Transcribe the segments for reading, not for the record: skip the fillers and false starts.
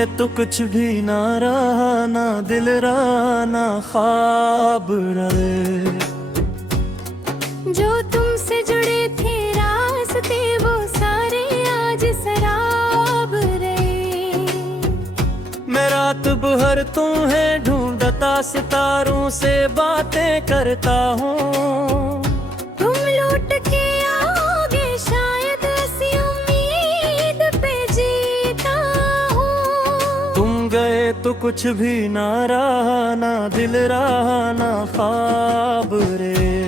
गए तो कुछ भी ना रहा, ना दिल रहा ना ख्वाब रहे। जो तुमसे जुड़े थे रास्ते वो सारे आज सराब रहे। मैं रात भर तुम्हें ढूंढता सितारों से बातें करता हूँ। तुम लौट के आओगे शायद ऐसी उम्मीद पे जीता हूँ। तुम गए तो कुछ भी ना रहा, ना दिल रहा ना ख्वाब रे।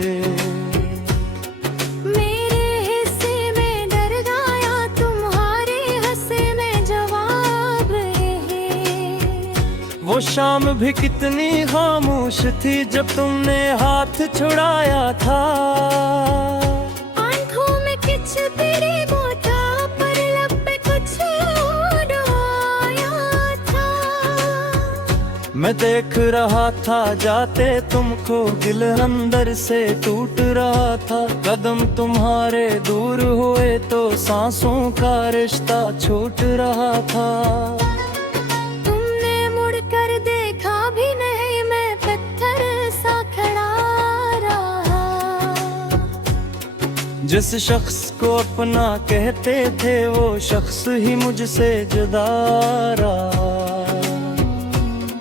मेरे हिस्से में डर गया तुम्हारे हंसे में जवाब रहे। वो शाम भी कितनी खामोश थी जब तुमने हाथ छुड़ाया था। आंखों में कुछ तेरी बोता पर लब पे कुछ और आया था। मैं देख रहा था जाते तुमको, दिल अंदर से टूट रहा था। कदम तुम्हारे दूर हुए तो सांसों का रिश्ता छूट रहा था। तुमने मुड़कर देखा भी नहीं, मैं पत्थर सा खड़ा रहा। जिस शख्स को अपना कहते थे वो शख्स ही मुझसे जुदा रहा।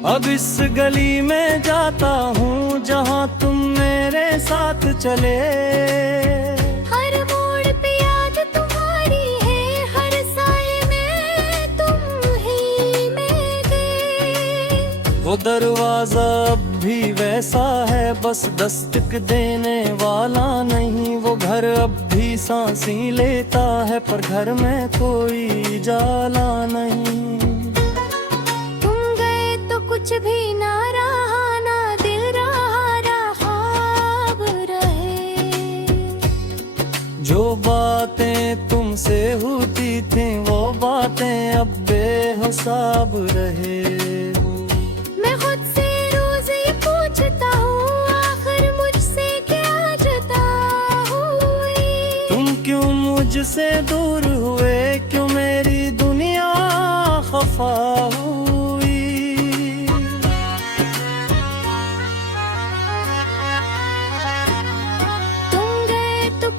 अब इस गली में जाता हूँ जहाँ तुम मेरे साथ चले। हर मोड़ पे याद तुम्हारी है, हर साए में तुम ही मिले। वो दरवाजा अब भी वैसा है, बस दस्तक देने वाला नहीं। वो घर अब भी सांसें लेता है पर घर में कोई जाला नहीं। कुछ भी ना रहा, ना दिल रहा ना ख्वाब रहे। जो बातें तुमसे होती थी वो बातें अब बेहिसाब रहे। मैं खुद से रोज ये पूछता हूँ आखिर मुझसे क्या जुदा हुई। तुम क्यों मुझसे दूर हुए, क्यों मेरी दुनिया खफा हुई।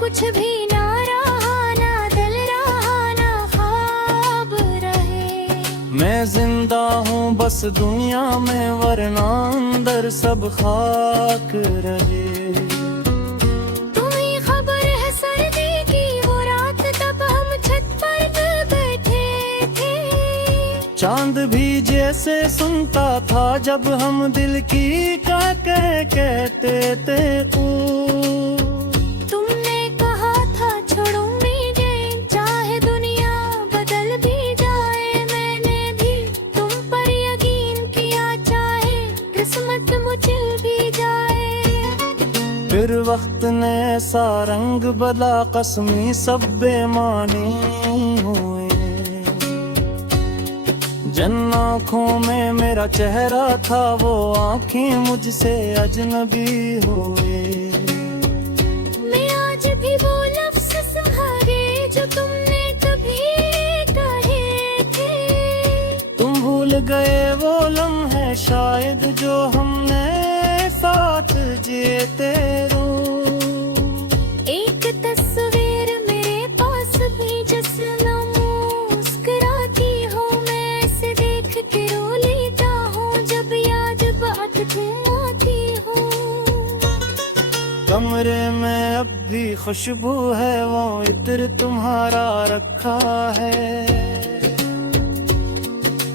कुछ भी ना रहा, ना दिल रहा ना ख्वाब रहे। मैं जिंदा हूँ बस दुनिया में, वरना अंदर सब खाक रहे। तुम्हें खबर है सर्दी की वो रात, तब हम छत पर बैठे थे। चांद भी जैसे सुनता था जब हम दिल की क्या कहते थे। फिर वक्त ने ऐसा रंग बदला, कसमी सब बेमानी हुए। जिन आँखों में मेरा चेहरा था वो आँखें मुझसे अजनबी हुए। मैं आज भी वो लफ्ज़ संभाले जो तुमने कभी कहे थे। तुम भूल गए वो लम्हे शायद जो हमने साथ जीते। एक तस्वीर मेरे पास भी जिसमें मुस्कुराती हो, मैं इसे देख के रो लेता हूँ जब याद बात तुम आती हो। कमरे में अब भी खुशबू है, वो इत्र तुम्हारा रखा है।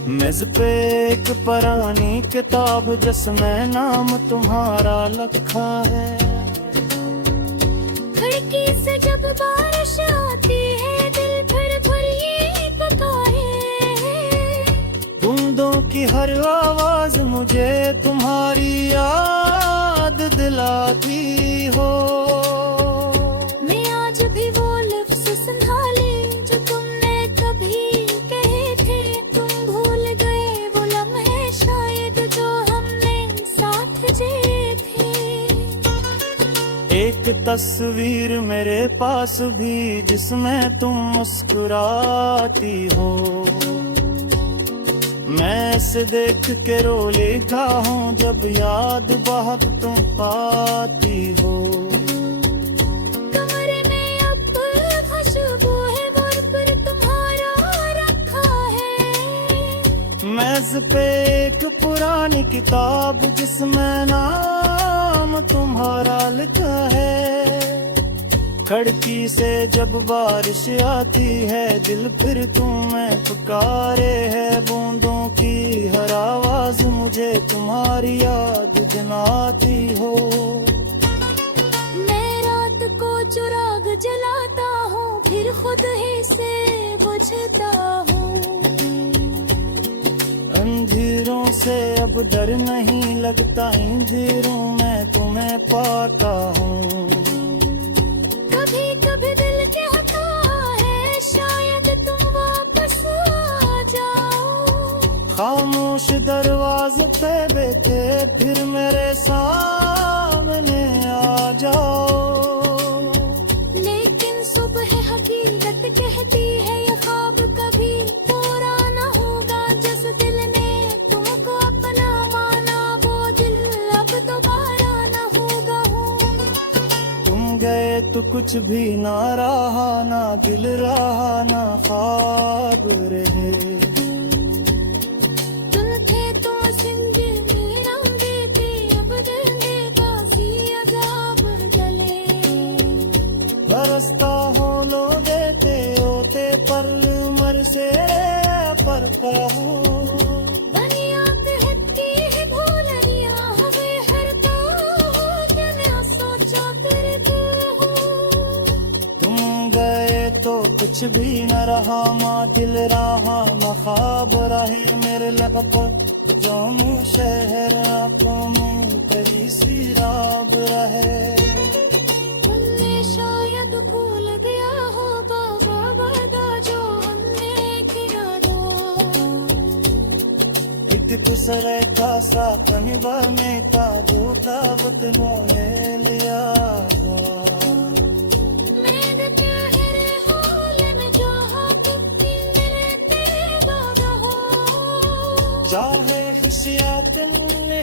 मेज पे एक पुरानी किताब जिसमें नाम तुम्हारा लिखा है। खिड़की से जब बारिश आती है दिल फिर ये पता है। बूंदों की हर आवाज मुझे तुम्हारी याद दिलाती हो। मैं आज भी वो लफ्ज़ संभाले जो तुमने कभी कहे थे। तुम भूल गए वो लम्हे शायद जो हमने साथ जिए थे। एक तस्वीर मेरे पास भी जिसमें तुम मुस्कुराती हो। मैं इसे देख के रो लेता हूँ जब याद बहुत तुम पाती हो। कमरे में अब खुशबू है मोर पर तुम्हारा रखा है। मेज पे एक पुरानी किताब जिसमें नाम तुम्हारा लिखा है। खिड़की से जब बारिश आती है दिल फिर तुम्हें पुकारे है। बूंदों की हर आवाज मुझे तुम्हारी याद दिलाती हो। मैं रात को चिराग जलाता हूँ फिर खुद ही से बुझता हूँ। अंधेरों से अब डर नहीं लगता, अंधेरों में तुम्हें पाता हूँ। कभी कभी दिल कहता है शायद तुम वापस आ जाओ। खामोश दरवाजे पे बैठे फिर मेरे सामने आ जाओ। लेकिन सुबह हकीकत कहती है ये ख्वाब कभी पूरा न होगा। जिस दिल ने तुमको अपना माना वो दिल अब दोबारा न होगा। तुम गए तो कुछ भी ना रहा, ना दिल रहा ना ख्वाब रहे। तुम थे तो जिंदगी रंग देते अब दिल में बासी अजाब गले। बरसता हो लो देते होते पर उम्र से पर कहूँ। बनिया कहती है भूलनिया हमें हर तो क्या सोचा तेरे दिल हो। तुम गए तो कुछ भी न रहा, माँ दिल रहा न ख्वाब रहे। मेरे लब पर जो शहर आंखों में कई सी राब रहे। तुमने शायद भूल गया हो बाबा वादा जो हमने किया था। इत दूसरे का सा कहीं बने का जो ताबत ने लिया। मैं तेरे हाल में जहाँ भी मेरे तेरे वादा हो। चाहे खुशियाँ तुमने